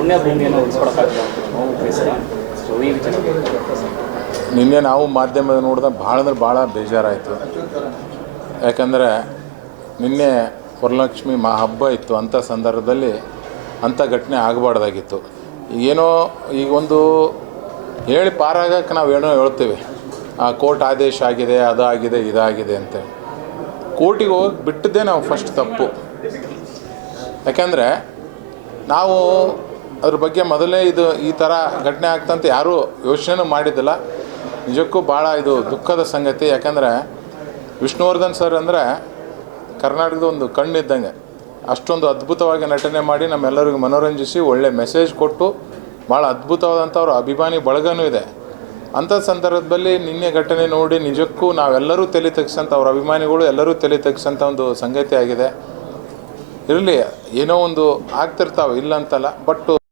ಪುಣ್ಯ ಭೂಮಿಯನ್ನು ಉಳಿಸ್ಕೊಡೋಕ್ಕಾಗಲ್ಲ ನೋವು ಬೇಸರ. ಸೊ ಈ ವಿಚಾರ ನಿನ್ನೆ ನಾವು ಮಾಧ್ಯಮದ ನೋಡಿದಾಗ ಭಾಳ ಅಂದ್ರೆ ಭಾಳ ಬೇಜಾರಾಯಿತು. ಯಾಕಂದರೆ ನಿನ್ನೆ ವರಲಕ್ಷ್ಮಿ ಹಬ್ಬ ಇತ್ತು. ಅಂಥ ಸಂದರ್ಭದಲ್ಲಿ ಅಂಥ ಘಟನೆ ಆಗಬಾರ್ದಾಗಿತ್ತು. ಏನೋ ಈಗೊಂದು ಹೇಳಿ ಪಾರಾಗಕ್ಕೆ ನಾವು ಏನೋ ಹೇಳ್ತೀವಿ, ಕೋರ್ಟ್ ಆದೇಶ ಆಗಿದೆ, ಅದಾಗಿದೆ, ಇದಾಗಿದೆ ಅಂತ. ಕೋರ್ಟಿಗೆ ಹೋಗಿ ಬಿಟ್ಟಿದ್ದೇ ನಾವು ಫಸ್ಟ್ ತಪ್ಪು. ಯಾಕೆಂದರೆ ನಾವು ಅದ್ರ ಬಗ್ಗೆ ಮೊದಲೇ ಈ ಥರ ಘಟನೆ ಆಗ್ತಂತ ಯಾರೂ ಯೋಚನೆ ಮಾಡಿದ್ದಿಲ್ಲ. ನಿಜಕ್ಕೂ ಭಾಳ ಇದು ದುಃಖದ ಸಂಗತಿ. ಯಾಕಂದರೆ ವಿಷ್ಣುವರ್ಧನ್ ಸರ್ ಅಂದರೆ ಕರ್ನಾಟಕದ ಒಂದು ಕಣ್ಣಿದ್ದಂಗೆ. ಅಷ್ಟೊಂದು ಅದ್ಭುತವಾಗಿ ನಟನೆ ಮಾಡಿ ನಮ್ಮೆಲ್ಲರಿಗೂ ಮನೋರಂಜಿಸಿ ಒಳ್ಳೆ ಮೆಸೇಜ್ ಕೊಟ್ಟು ಭಾಳ ಅದ್ಭುತವಾದಂಥ ಅವ್ರ ಅಭಿಮಾನಿ ಬಳಗನೂ ಇದೆ. ಅಂಥ ಸಂದರ್ಭದಲ್ಲಿ ನಿನ್ನೆ ಘಟನೆ ನೋಡಿ ನಿಜಕ್ಕೂ ನಾವೆಲ್ಲರೂ ತಲೆ ತೆಗ್ಸಂಥ, ಅವ್ರ ಅಭಿಮಾನಿಗಳು ಎಲ್ಲರೂ ತಲೆ ತೆಗ್ಸಂಥ ಒಂದು ಸಂಗತಿ ಆಗಿದೆ. ಇರಲಿ, ಏನೋ ಒಂದು ಆಗ್ತಿರ್ತಾವೆ, ಇಲ್ಲ ಅಂತಲ್ಲ. ಬಟ್